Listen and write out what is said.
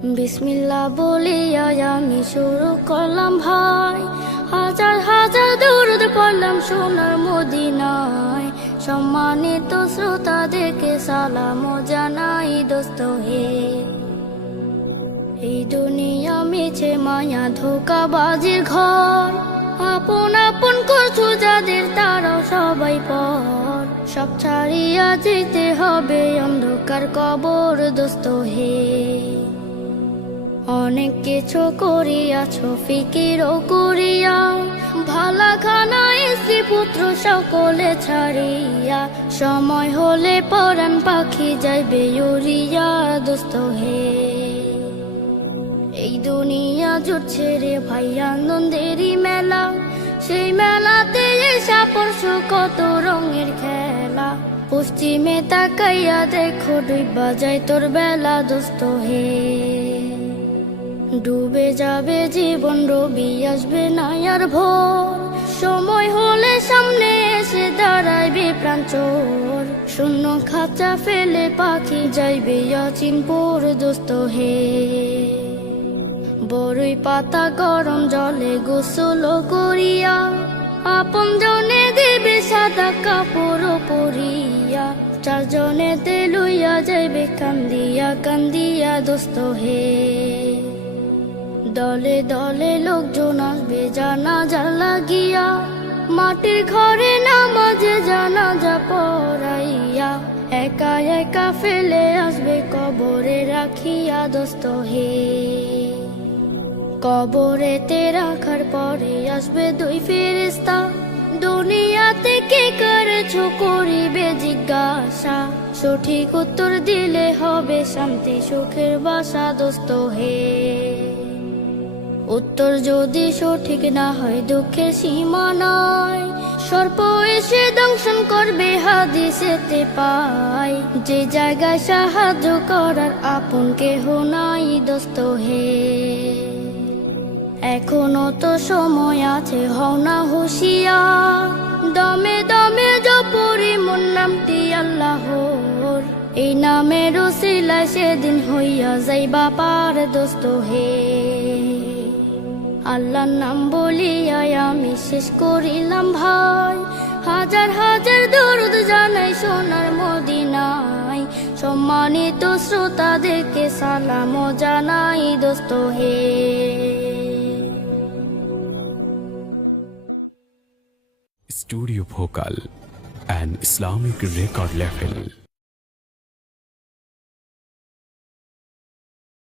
বিসমিল্লাহ বলিয়া আমি শুরু করলাম ভাই, হাজার হাজার দরুদ পড়লাম সোনার মদিনায়। সম্মানিত শ্রোতাদেরকে সালাম জানাই দোস্ত হে। এই দুনিয়া মিছে মায়া ধোঁকাবাজির ঘর, আপন আপন করছো যাদের তারাও সবাই পর। সব ছাড়িয়া যেতে হবে অন্ধকার কবর দোস্ত হে। অনেক কিছু করিয়াছো ফিকিরও করিয়া, ভালা খানা স্ত্রী পুত্র সকলে ছাড়িয়া। সময় হলে পরাণ পাখি যাইবে উড়িয়া দোস্ত হে। এই দুনিয়া জুটছে রে ভাই আনন্দেরই মেলা, সেই মেলাতে এসা পড়ছো কত রঙের খেলা। পশ্চিমে তাকাইয়া দেখো ডুইবা যায় তোর বেলা দোস্ত হে। ডুবে যাবে জীবন রবি আসবে না আর ভোর, সময় হলে সামনে এসে দাঁড়াইবে প্রাণ চোর। শূন্য খাঁচা ফেলে পাখি যাইবে অচিনপুর দোস্ত হে। বড়ই পাতা গরম জলে গোসল করিয়া, আপন জনে দেবে সাদা কাপড় পরিয়া। চারজনে লইয়া যাইবে কান্দিয়া কান্দিয়া দোস্ত হে। দলে দলে লোকজন আসবে জানাজা লাগিয়া, মাটির ঘরে নামাজে জানাজা পড়াইয়া। একা একা ফেলে আসবে কবরে রাখিয়া দোস্ত হে। কবরেতে রাখার পরে আসবে দুই ফেরেশতা, দুনিয়াতে কি করেছো করিবে জিজ্ঞাসা। সঠিক উত্তর দিলে হবে শান্তি সুখের বাসা দোস্ত হে। উত্তর যদি সঠিক না হয় দুঃখের সীমা নাই, সর্প এসে দংশন করবে হাদিসেতে পাই। যে জায়গায় সাহায্য করার আপন কেহ নাই দোস্ত হে। এখনো তো সময় আছে হও না হুঁশিয়ার, দমে দমে জপরি মন নামটি আল্লাহর। এই নামের উসিলায় সেদিন হইয়া যাইবা পার দোস্ত হে। আল্লাহর নাম বলিয়া আমি শেষ করিলাম ভাই, হাজার হাজার দরুদ জানাই সোনার মদিনায়। সম্মানিত শ্রোতাদেরকে সালাম জানাই দোস্ত হে। Studio Bhokal, an Islamic record label.